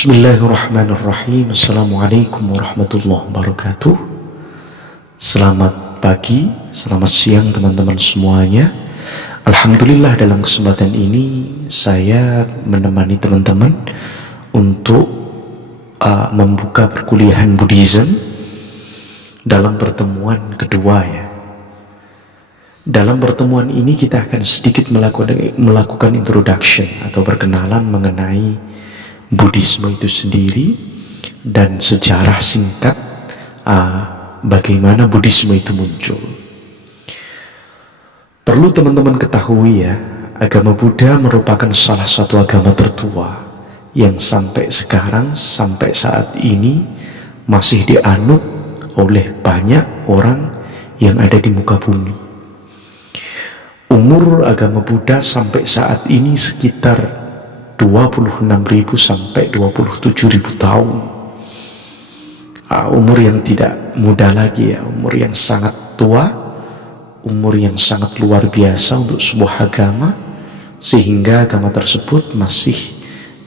Bismillahirrahmanirrahim. Assalamualaikum warahmatullahi wabarakatuh. Selamat pagi, selamat siang teman-teman semuanya. Alhamdulillah dalam kesempatan ini saya menemani teman-teman untuk membuka perkuliahan Buddhism dalam pertemuan kedua ya. Dalam pertemuan ini kita akan sedikit melakukan introduction atau perkenalan mengenai Buddhisme itu sendiri dan sejarah singkat bagaimana Buddhisme itu muncul. Perlu teman-teman ketahui ya, agama Buddha merupakan salah satu agama tertua yang sampai sekarang, sampai saat ini masih dianut oleh banyak orang yang ada di muka bumi. Umur agama Buddha sampai saat ini sekitar 26.000 sampai 27.000 tahun. Umur yang tidak muda lagi ya, umur yang sangat tua, umur yang sangat luar biasa untuk sebuah agama, sehingga agama tersebut masih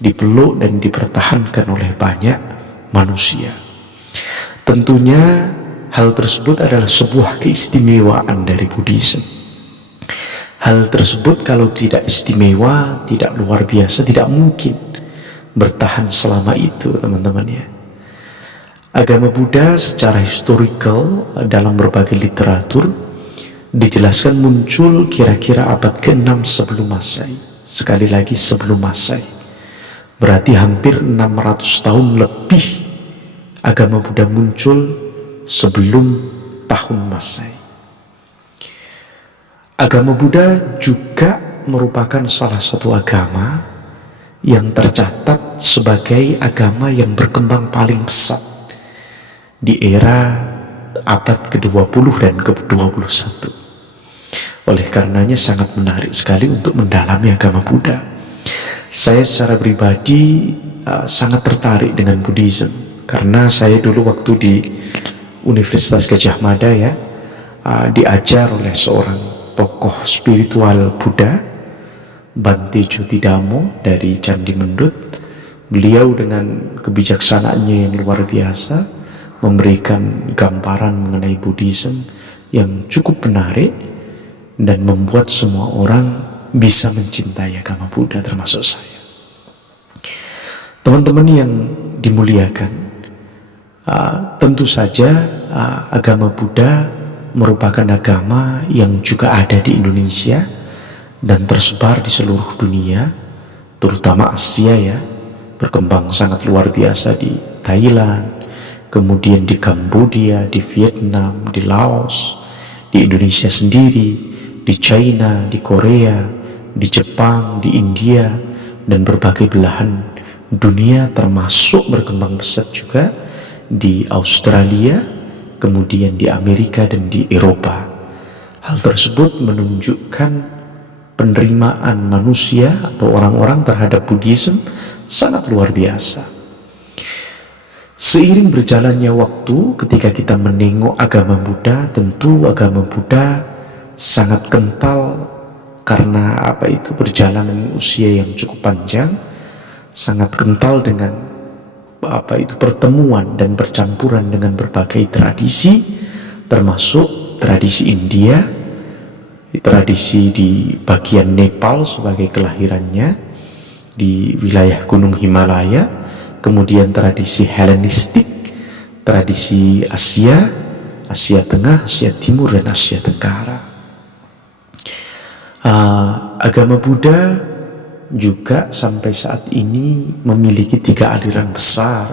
dipeluk dan dipertahankan oleh banyak manusia. Tentunya hal tersebut adalah sebuah keistimewaan dari Buddhism. Hal tersebut kalau tidak istimewa, tidak luar biasa, tidak mungkin bertahan selama itu teman-teman ya. Agama Buddha secara historical dalam berbagai literatur dijelaskan muncul kira-kira abad ke-6 sebelum Masehi. Sekali lagi sebelum Masehi. Berarti hampir 600 tahun lebih agama Buddha muncul sebelum tahun Masehi. Agama Buddha juga merupakan salah satu agama yang tercatat sebagai agama yang berkembang paling pesat di era abad ke-20 dan ke-21. Oleh karenanya sangat menarik sekali untuk mendalami agama Buddha. Saya secara pribadi sangat tertarik dengan Buddhism karena saya dulu waktu di Universitas Gadjah Mada ya diajar oleh seorang tokoh spiritual Buddha, Bante Jotidamo dari Candi Mendut. Beliau dengan kebijaksanaannya yang luar biasa memberikan gambaran mengenai Buddhism yang cukup menarik dan membuat semua orang bisa mencintai agama Buddha termasuk saya. Teman-teman yang dimuliakan, tentu saja agama Buddha merupakan agama yang juga ada di Indonesia dan tersebar di seluruh dunia, terutama Asia ya, berkembang sangat luar biasa di Thailand, kemudian di Kamboja, di Vietnam, di Laos, di Indonesia sendiri, di China, di Korea, di Jepang, di India, dan berbagai belahan dunia, termasuk berkembang pesat juga di Australia, kemudian di Amerika dan di Eropa. Hal tersebut menunjukkan penerimaan manusia atau orang-orang terhadap Buddhism sangat luar biasa. Seiring berjalannya waktu, ketika kita menengok agama Buddha, tentu agama Buddha sangat kental karena perjalanan usia yang cukup panjang, sangat kental dengan pertemuan dan percampuran dengan berbagai tradisi, termasuk tradisi India, tradisi di bagian Nepal sebagai kelahirannya di wilayah Gunung Himalaya, kemudian tradisi Helenistik, tradisi Asia, Asia Tengah, Asia Timur, dan Asia Tenggara. Agama Buddha juga sampai saat ini memiliki 3 aliran besar,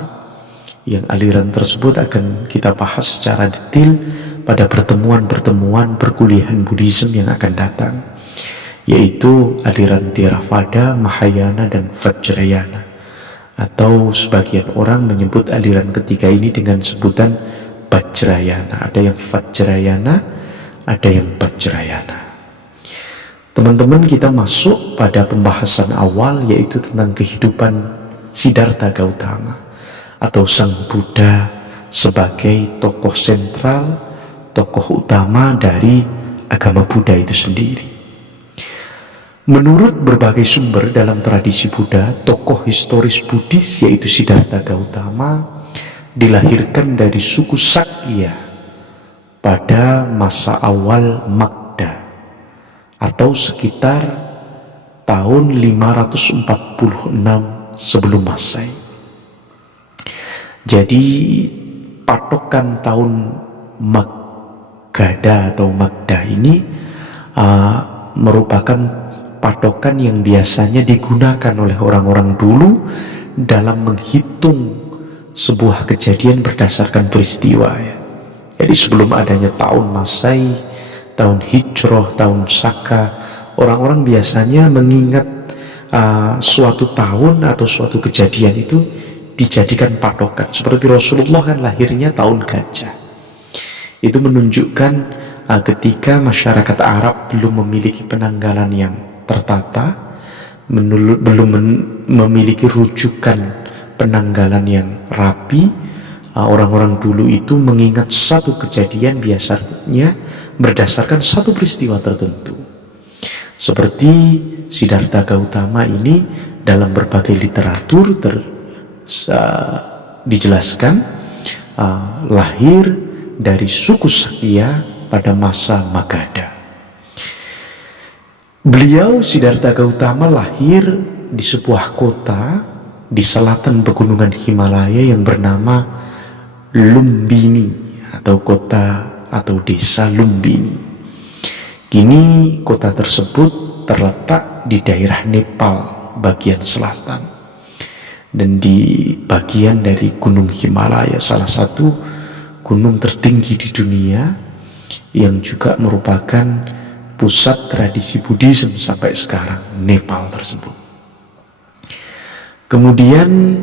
yang aliran tersebut akan kita bahas secara detail pada pertemuan-pertemuan perkuliahan Buddhism yang akan datang, yaitu aliran Theravada, Mahayana, dan Vajrayana, atau sebagian orang menyebut aliran ketiga ini dengan sebutan Vajrayana. Ada yang Vajrayana, ada yang Vajrayana. Teman-teman, kita masuk pada pembahasan awal, yaitu tentang kehidupan Siddhartha Gautama atau Sang Buddha sebagai tokoh sentral, tokoh utama dari agama Buddha itu sendiri. Menurut berbagai sumber dalam tradisi Buddha, tokoh historis Buddhis yaitu Siddhartha Gautama dilahirkan dari suku Sakya pada masa awal Magda atau sekitar tahun 546 sebelum Masehi. Jadi patokan tahun Magadha atau Magda ini merupakan patokan yang biasanya digunakan oleh orang-orang dulu dalam menghitung sebuah kejadian berdasarkan peristiwa ya. Jadi sebelum adanya tahun Masehi, tahun Hijrah, tahun Saka, orang-orang biasanya mengingat suatu tahun atau suatu kejadian itu dijadikan patokan. Seperti Rasulullah kan lahirnya tahun gajah. Itu menunjukkan ketika masyarakat Arab belum memiliki penanggalan yang tertata, belum memiliki rujukan penanggalan yang rapi, orang-orang dulu itu mengingat satu kejadian biasanya berdasarkan satu peristiwa tertentu. Seperti Siddhartha Gautama ini dalam berbagai literatur dijelaskan lahir dari suku Sakya pada masa Magadha. Beliau Siddhartha Gautama lahir di sebuah kota di selatan pegunungan Himalaya yang bernama Lumbini atau kota atau desa Lumbini. Kini kota tersebut terletak di daerah Nepal bagian selatan dan di bagian dari Gunung Himalaya, salah satu gunung tertinggi di dunia yang juga merupakan pusat tradisi Buddhisme sampai sekarang, Nepal tersebut. Kemudian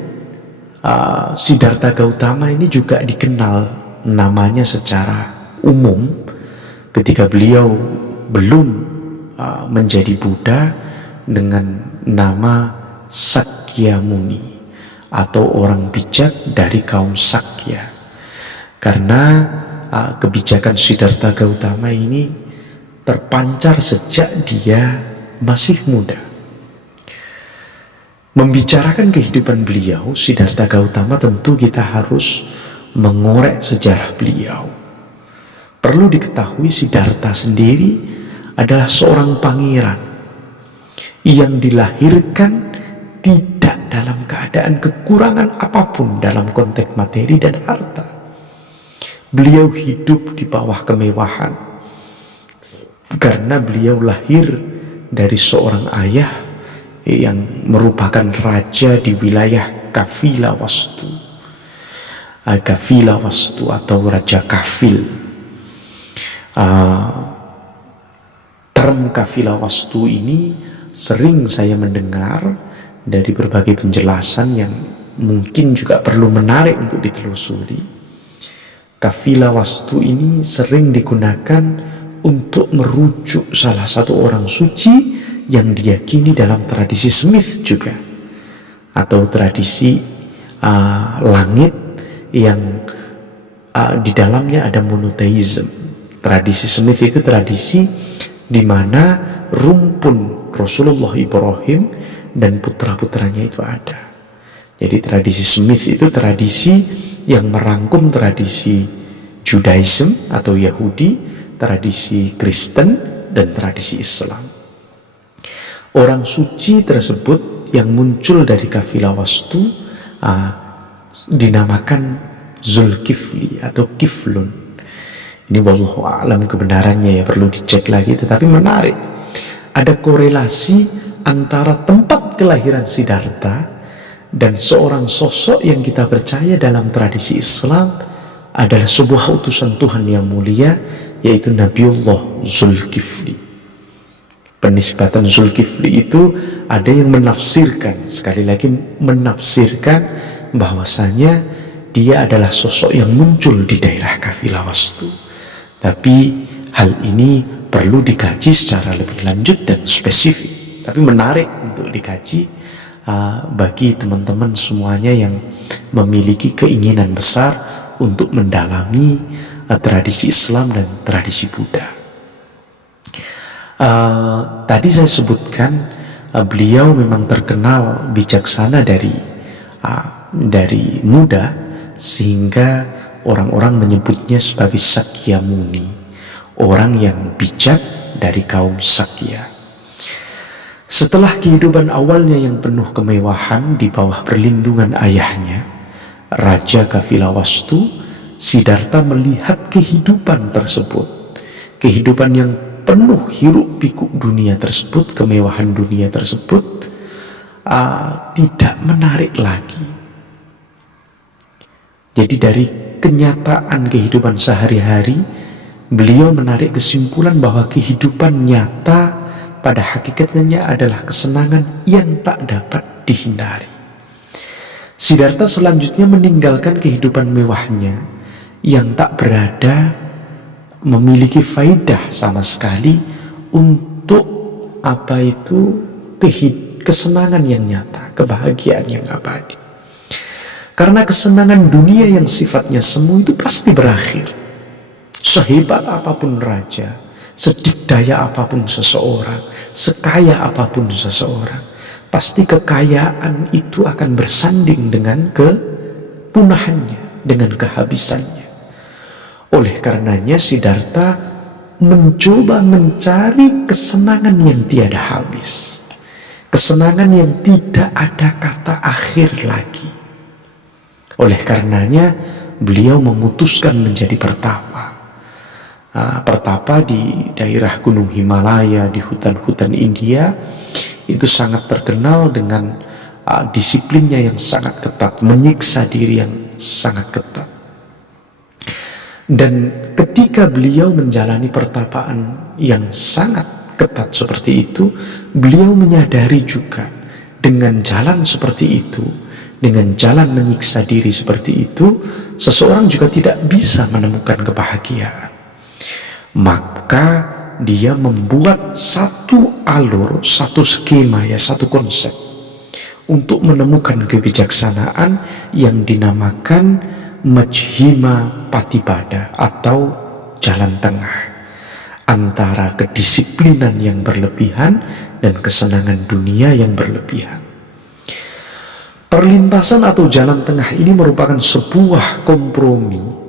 Siddhartha Gautama ini juga dikenal namanya secara umum ketika beliau belum menjadi Buddha dengan nama Sakyamuni atau orang bijak dari kaum Sakya, karena kebijakan Siddhartha Gautama ini terpancar sejak dia masih muda. Membicarakan kehidupan beliau, Siddhartha Gautama, tentu kita harus mengorek sejarah beliau. Perlu diketahui Siddhartha sendiri adalah seorang pangeran yang dilahirkan tidak dalam keadaan kekurangan apapun dalam konteks materi dan harta. Beliau hidup di bawah kemewahan karena beliau lahir dari seorang ayah yang merupakan raja di wilayah Kafilawastu. Kafilawastu atau Raja Kafil. Term Kafilawastu ini sering saya mendengar dari berbagai penjelasan yang mungkin juga perlu menarik untuk ditelusuri. Kafilawastu ini sering digunakan untuk merujuk salah satu orang suci yang diyakini dalam tradisi Smith juga, atau tradisi langit yang di dalamnya ada monotheism. Tradisi Smith itu tradisi di mana rumpun Rasulullah Ibrahim dan putra-putranya itu ada. Jadi tradisi Smith itu tradisi yang merangkum tradisi Judaism atau Yahudi, tradisi Kristen, dan tradisi Islam. Orang suci tersebut yang muncul dari Kafilawastu dinamakan Zulkifli atau Kiflun. Ini wallahu a'lam kebenarannya ya, perlu dicek lagi, tetapi menarik. Ada korelasi antara tempat kelahiran Siddhartha dan seorang sosok yang kita percaya dalam tradisi Islam adalah sebuah utusan Tuhan yang mulia, yaitu Nabiullah Zulkifli. Penisbatan Zulkifli itu ada yang menafsirkan, sekali lagi menafsirkan, bahwasanya dia adalah sosok yang muncul di daerah Kafilawastu. Tapi hal ini perlu dikaji secara lebih lanjut dan spesifik. Tapi menarik untuk dikaji bagi teman-teman semuanya yang memiliki keinginan besar untuk mendalami tradisi Islam dan tradisi Buddha. Tadi saya sebutkan beliau memang terkenal bijaksana dari muda, sehingga orang-orang menyebutnya sebagai Sakyamuni, orang yang bijak dari kaum Sakya. Setelah kehidupan awalnya yang penuh kemewahan di bawah perlindungan ayahnya, Raja Kapilawastu, Siddhartha melihat kehidupan tersebut, kehidupan yang penuh hiruk pikuk dunia tersebut, kemewahan dunia tersebut, tidak menarik lagi. Jadi dari kenyataan kehidupan sehari-hari, beliau menarik kesimpulan bahwa kehidupan nyata pada hakikatnya adalah kesenangan yang tak dapat dihindari. Siddhartha selanjutnya meninggalkan kehidupan mewahnya yang tak berada memiliki faidah sama sekali untuk kesenangan yang nyata, kebahagiaan yang abadi. Karena kesenangan dunia yang sifatnya semu itu pasti berakhir. Sehebat apapun raja, sedikdaya apapun seseorang, sekaya apapun seseorang, pasti kekayaan itu akan bersanding dengan kepunahannya, dengan kehabisannya. Oleh karenanya Siddhartha mencoba mencari kesenangan yang tiada habis, kesenangan yang tidak ada kata akhir lagi. Oleh karenanya beliau memutuskan menjadi pertapa. Pertapa di daerah Gunung Himalaya, di hutan-hutan India, itu sangat terkenal dengan disiplinnya yang sangat ketat, menyiksa diri yang sangat ketat. Dan ketika beliau menjalani pertapaan yang sangat ketat seperti itu, beliau menyadari juga dengan jalan seperti itu, dengan jalan menyiksa diri seperti itu, seseorang juga tidak bisa menemukan kebahagiaan. Maka dia membuat satu alur, satu skema, satu konsep untuk menemukan kebijaksanaan yang dinamakan Majjhima Patipada atau jalan tengah antara kedisiplinan yang berlebihan dan kesenangan dunia yang berlebihan. Perlintasan atau jalan tengah ini merupakan sebuah kompromi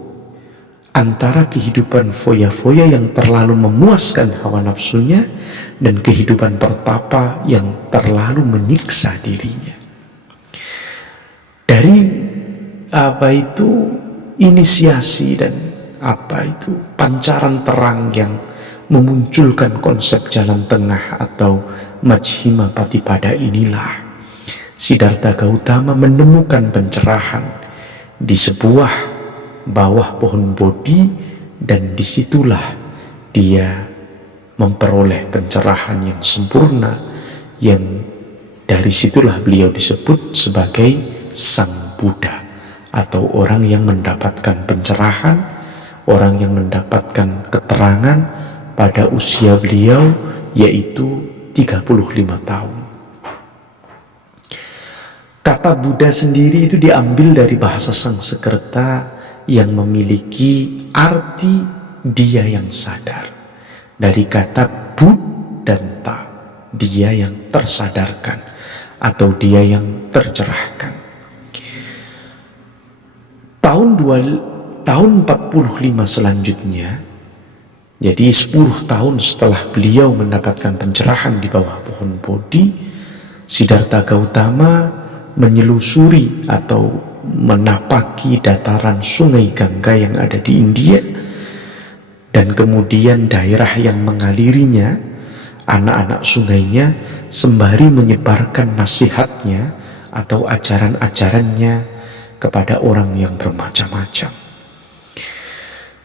antara kehidupan foya-foya yang terlalu memuaskan hawa nafsunya dan kehidupan pertapa yang terlalu menyiksa dirinya. Dari inisiasi dan pancaran terang yang memunculkan konsep jalan tengah atau Majjhima Patipada inilah Siddhartha Gautama menemukan pencerahan di sebuah bawah pohon bodhi, dan disitulah dia memperoleh pencerahan yang sempurna, yang dari situlah beliau disebut sebagai Sang Buddha, atau orang yang mendapatkan pencerahan, orang yang mendapatkan keterangan pada usia beliau yaitu 35 tahun. Kata Buddha sendiri itu diambil dari bahasa Sanskerta yang memiliki arti dia yang sadar, dari kata bud dan ta, dia yang tersadarkan atau dia yang tercerahkan. Tahun 45 selanjutnya, jadi 10 tahun setelah beliau mendapatkan pencerahan di bawah pohon bodhi, Siddhartha Gautama menyelusuri atau menapaki dataran sungai Gangga yang ada di India, dan kemudian daerah yang mengalirinya, anak-anak sungainya, sembari menyebarkan nasihatnya atau ajaran-ajarannya kepada orang yang bermacam-macam.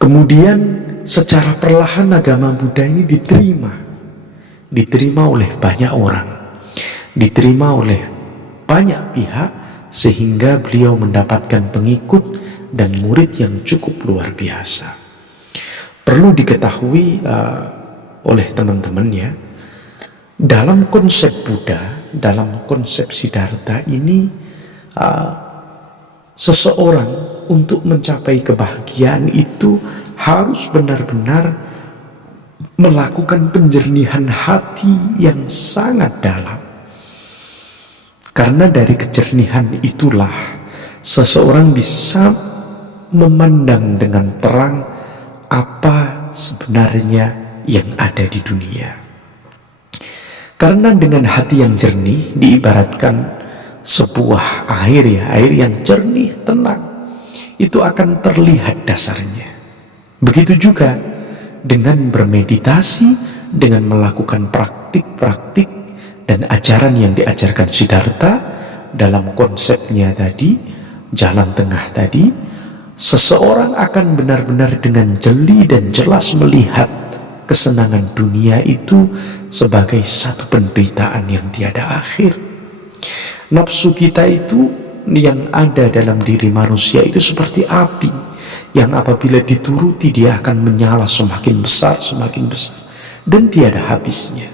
Kemudian secara perlahan agama Buddha ini diterima oleh banyak orang, diterima oleh banyak pihak, sehingga beliau mendapatkan pengikut dan murid yang cukup luar biasa. Perlu diketahui oleh teman-teman ya, dalam konsep Buddha, dalam konsep Siddhartha ini, seseorang untuk mencapai kebahagiaan itu harus benar-benar melakukan penjernihan hati yang sangat dalam. Karena dari kejernihan itulah seseorang bisa memandang dengan terang apa sebenarnya yang ada di dunia. Karena dengan hati yang jernih diibaratkan sebuah air yang jernih, tenang, itu akan terlihat dasarnya. Begitu juga dengan bermeditasi, dengan melakukan praktik-praktik dan ajaran yang diajarkan Siddhartha dalam konsepnya tadi, jalan tengah tadi, seseorang akan benar-benar dengan jeli dan jelas melihat kesenangan dunia itu sebagai satu penderitaan yang tiada akhir. Nafsu kita itu yang ada dalam diri manusia itu seperti api yang apabila dituruti dia akan menyala semakin besar dan tiada habisnya.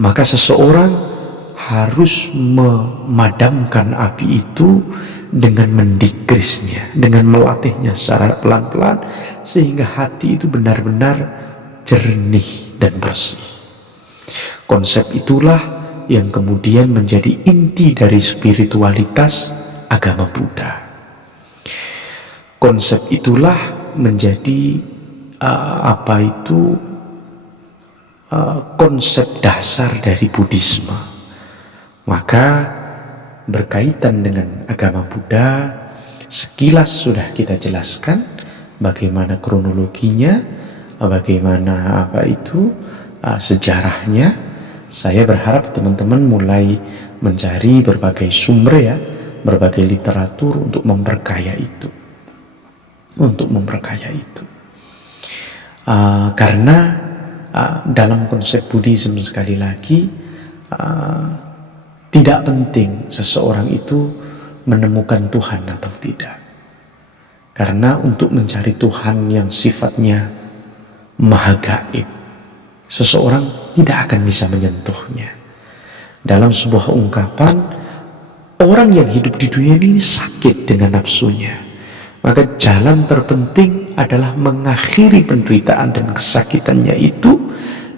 Maka seseorang harus memadamkan api itu dengan mendikrisnya, dengan melatihnya secara pelan-pelan sehingga hati itu benar-benar jernih dan bersih. Konsep itulah yang kemudian menjadi inti dari spiritualitas agama Buddha. Konsep itulah menjadi konsep dasar dari Buddhisme. Maka berkaitan dengan agama Buddha, sekilas sudah kita jelaskan bagaimana kronologinya, bagaimana sejarahnya. Saya berharap teman-teman mulai mencari berbagai sumber ya, berbagai literatur untuk memperkaya itu. Karena dalam konsep Buddhism sekali lagi tidak penting seseorang itu menemukan Tuhan atau tidak. Karena untuk mencari Tuhan yang sifatnya maha gaib, seseorang tidak akan bisa menyentuhnya. Dalam sebuah ungkapan, orang yang hidup di dunia ini sakit dengan nafsunya. Maka jalan terpenting adalah mengakhiri penderitaan dan kesakitannya itu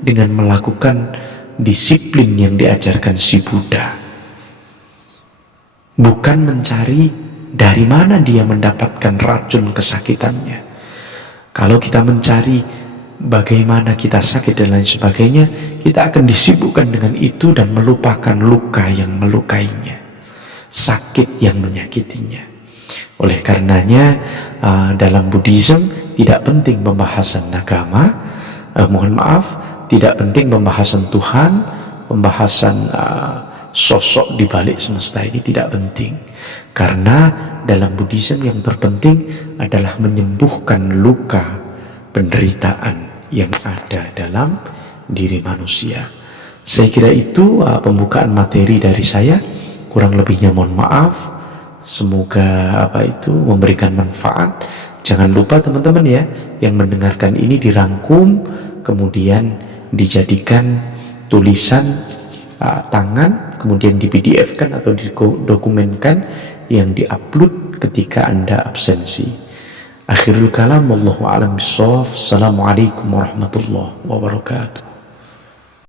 dengan melakukan disiplin yang diajarkan si Buddha. Bukan mencari dari mana dia mendapatkan racun kesakitannya. Kalau kita mencari bagaimana kita sakit dan lain sebagainya, kita akan disibukkan dengan itu dan melupakan luka yang melukainya, sakit yang menyakitinya. Oleh karenanya dalam Buddhism tidak penting pembahasan agama, tidak penting pembahasan Tuhan, pembahasan sosok di balik semesta ini tidak penting. Karena dalam Buddhism yang terpenting adalah menyembuhkan luka penderitaan yang ada dalam diri manusia. Saya kira itu pembukaan materi dari saya. Kurang lebihnya mohon maaf. Semoga memberikan manfaat. Jangan lupa teman-teman ya, yang mendengarkan ini dirangkum kemudian dijadikan tulisan tangan, kemudian di PDF-kan atau didokumenkan yang diupload ketika Anda absensi. Akhirul kalam, wallahu a'lam bishawab. Assalamualaikum warahmatullahi wabarakatuh.